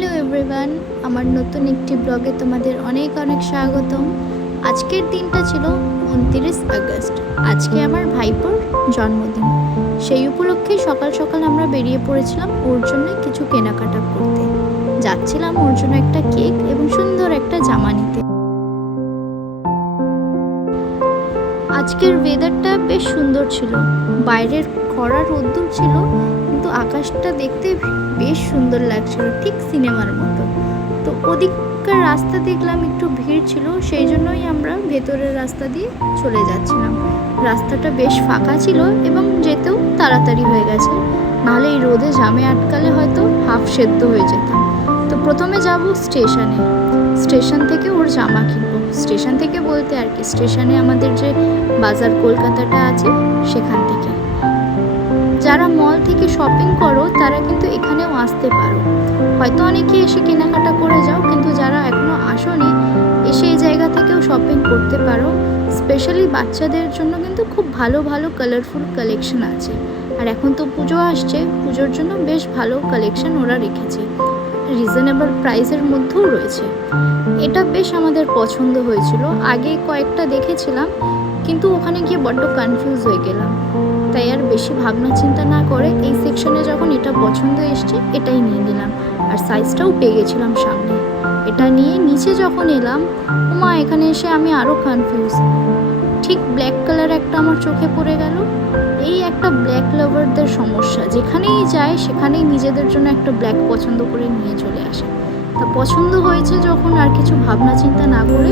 Hello everyone, আমার নতুন একটি ব্লগে তোমাদের অনেক অনেক স্বাগতম। আজকের দিনটা ছিল 29 আগস্ট। আজকে আমার ভাইপোর জন্মদিন। সেই উপলক্ষে সকাল সকাল আমরা বেরিয়ে পড়েছিলাম ওর জন্য কিছু কেনাকাটা করতে। যাচ্ছিলাম ওর জন্য একটা কেক এবং সুন্দর একটা জামা নিতে। আজকের ওয়েদারটা বেশ সুন্দর ছিল, বাইরের কড়া রোদ্দুর ছিল, কিন্তু আকাশটা দেখতে বেশ সুন্দর লাগছিল, ঠিক সিনেমার মতো। তো ওদিককার রাস্তা দেখলাম একটু ভিড় ছিল, সেই জন্যই আমরা ভেতরের রাস্তা দিয়ে চলে যাচ্ছিলাম। রাস্তাটা বেশ ফাঁকা ছিল এবং যেতেও তাড়াতাড়ি হয়ে গেছে, নাহলে এই রোদে জামে আটকালে হয়তো হাফ সেদ্ধ হয়ে যেতাম। তো প্রথমে যাব স্টেশনে, স্টেশন থেকে ওর জামা কিনবো। স্টেশন থেকে বলতে আর কি, স্টেশনে আমাদের যে বাজার কলকাতাটা আছে সেখান থেকে। যারা মল থেকে শপিং করো তারা কিন্তু এখানেও আসতে পারো, হয়তো অনেকে এসে কেনাকাটা করে যাও, কিন্তু যারা এখনো আসোনি এসে এই জায়গা থেকেও শপিং করতে পারো। স্পেশালি বাচ্চাদের জন্য কিন্তু খুব ভালো ভালো কালারফুল কালেকশন আছে। আর এখন তো পুজো আসছে, পুজোর জন্য বেশ ভালো কালেকশন ওরা রেখেছে, রিজনেবল প্রাইসের মধ্যেও রয়েছে। এটা বেশ আমাদের পছন্দ হয়েছিল। আগে কয়েকটা দেখেছিলাম, কিন্তু ওখানে গিয়ে বড্ড কনফিউজ হয়ে গেলাম, তাই আর বেশি ভাবনা চিন্তা না করে এই সেকশনে যখন এটা পছন্দ এসছে এটাই নিয়ে নিলাম। আর সাইজটাও পেয়ে গেছিলাম সামনে। এটা নিয়ে নিচে যখন এলাম, ওমা এখানে এসে আমি আরও কনফিউজ। ঠিক ব্ল্যাক কালার একটা আমার চোখে পড়ে গেল। এই একটা ব্ল্যাক লাভারদের সমস্যা, যেখানেই যায় সেখানেই নিজেদের জন্য একটা ব্ল্যাক পছন্দ করে নিয়ে চলে আসে। তা পছন্দ হয়েছে যখন, আর কিছু ভাবনা চিন্তা না করে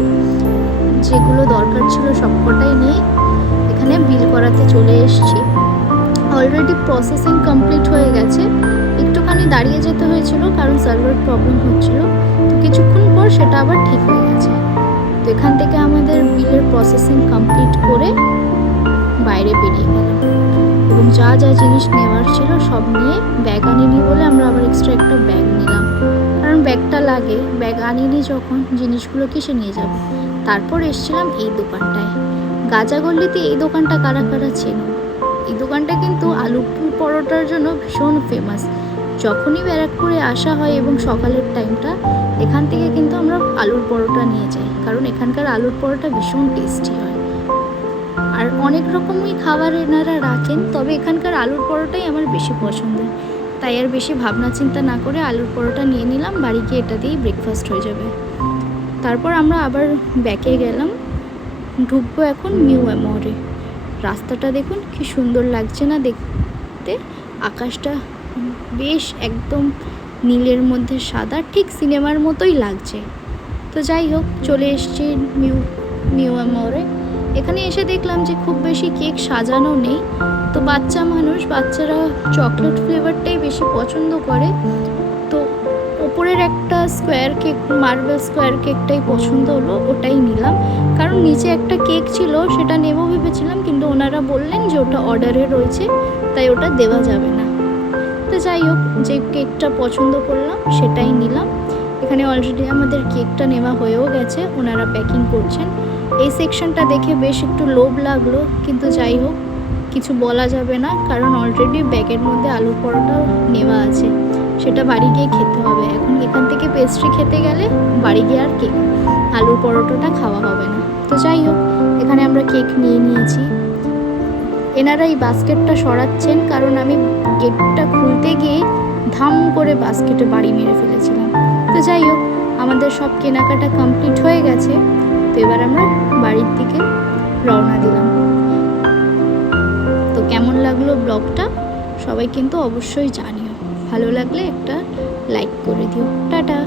যেগুলো দরকার ছিল সবকটাই নিয়ে এখানে বিল করাতে চলে এসেছি। অলরেডি প্রসেসিং কমপ্লিট হয়ে গেছে। একটুখানি দাঁড়িয়ে যেতে হয়েছিল কারণ সার্ভার প্রবলেম হচ্ছিল, তো কিছুক্ষণ পর সেটা আবার ঠিক হয়ে গেছে। তো এখান থেকে আমাদের বিলের প্রসেসিং কমপ্লিট করে বাইরে বেরিয়ে গেলাম এবং যা যা জিনিস নেওয়ার ছিল সব নিয়ে, ব্যাগ আনিনি বলে আমরা আবার এক্সট্রা একটা ব্যাগ নিলাম, কারণ ব্যাগটা লাগে। ব্যাগ আনিনি যখন, জিনিসগুলো কিসে নিয়ে যাব। তারপর এসেছিলাম এই দোকানটায়, গাজাগল্লিতে। এই দোকানটা কারা কারা চেনো? এই দোকানটা কিন্তু আলু পরোটার জন্য ভীষণ ফেমাস। যখনই ব্যারাকপুরে আসা হয় এবং সকালের টাইমটা, এখান থেকে কিন্তু আমরা আলুর পরোটা নিয়ে যাই, কারণ এখানকার আলুর পরোটা ভীষণ টেস্টি হয়। আর অনেক রকমই খাবার এনারা রাখেন, তবে এখানকার আলুর পরোটাই আমার বেশি পছন্দ। তাই আর বেশি ভাবনা চিন্তা না করে আলুর পরোটা নিয়ে নিলাম, বাড়ি গিয়ে এটা দিয়েই ব্রেকফাস্ট হয়ে যাবে। তারপর আমরা আবার ব্যাকে গেলাম, ঢুকবো এখন নিউ এমরে। রাস্তাটা দেখুন কি সুন্দর লাগছে না দেখতে, আকাশটা বেশ একদম নীলের মধ্যে সাদা, ঠিক সিনেমার মতোই লাগছে। তো যাই হোক, চলে এসেছি নিউ এমরে। এখানে এসে দেখলাম যে খুব বেশি কেক সাজানো নেই, তো বাচ্চা মানুষ, বাচ্চারা চকলেট ফ্লেভারটাই বেশি পছন্দ করে। তো ওপরের একটা স্কোয়ার কেক, মার্বেল স্কোয়ার কেকটাই পছন্দ হলো, ওটাই নিলাম। কারণ নিচে একটা কেক ছিল, সেটা নেবো ভেবেছিলাম, কিন্তু ওনারা বললেন যে ওটা অর্ডারে রয়েছে, তাই ওটা দেওয়া যাবে না। তো যাই হোক, যে কেকটা পছন্দ করলাম সেটাই নিলাম। এখানে অলরেডি আমাদের কেকটা নেওয়া হয়েও গেছে, ওনারা প্যাকিং করছেন। এই সেকশনটা দেখে বেশ একটু লোভ লাগলো, কিন্তু যাই হোক, কিছু বলা যাবে না, কারণ অলরেডি ব্যাগের মধ্যে আলুর পরোটাও নেওয়া আছে, সেটা বাড়ি গিয়ে খেতে হবে। এখন এখান থেকে পেস্ট্রি খেতে গেলে বাড়ি গিয়ে আর কেক, আলুর পরোটাটা খাওয়া হবে না। তো যাই হোক, এখানে আমরা কেক নিয়ে নিয়েছি। এনারা এই বাস্কেটটা সরাচ্ছেন, কারণ আমি গেটটা খুলতে গিয়ে ধাম করে বাস্কেটে বাড়ি মেরে ফেলেছিলাম। তো যাই হোক, আমাদের সব কেনাকাটা কমপ্লিট হয়ে গেছে। তো এবার আমরা বাড়ির দিকে রওনা দিলাম। তো কেমন লাগলো ব্লগটা সবাই কিন্তু অবশ্যই জানিও, ভালো লাগলে একটা লাইক করে দিও। টাটা।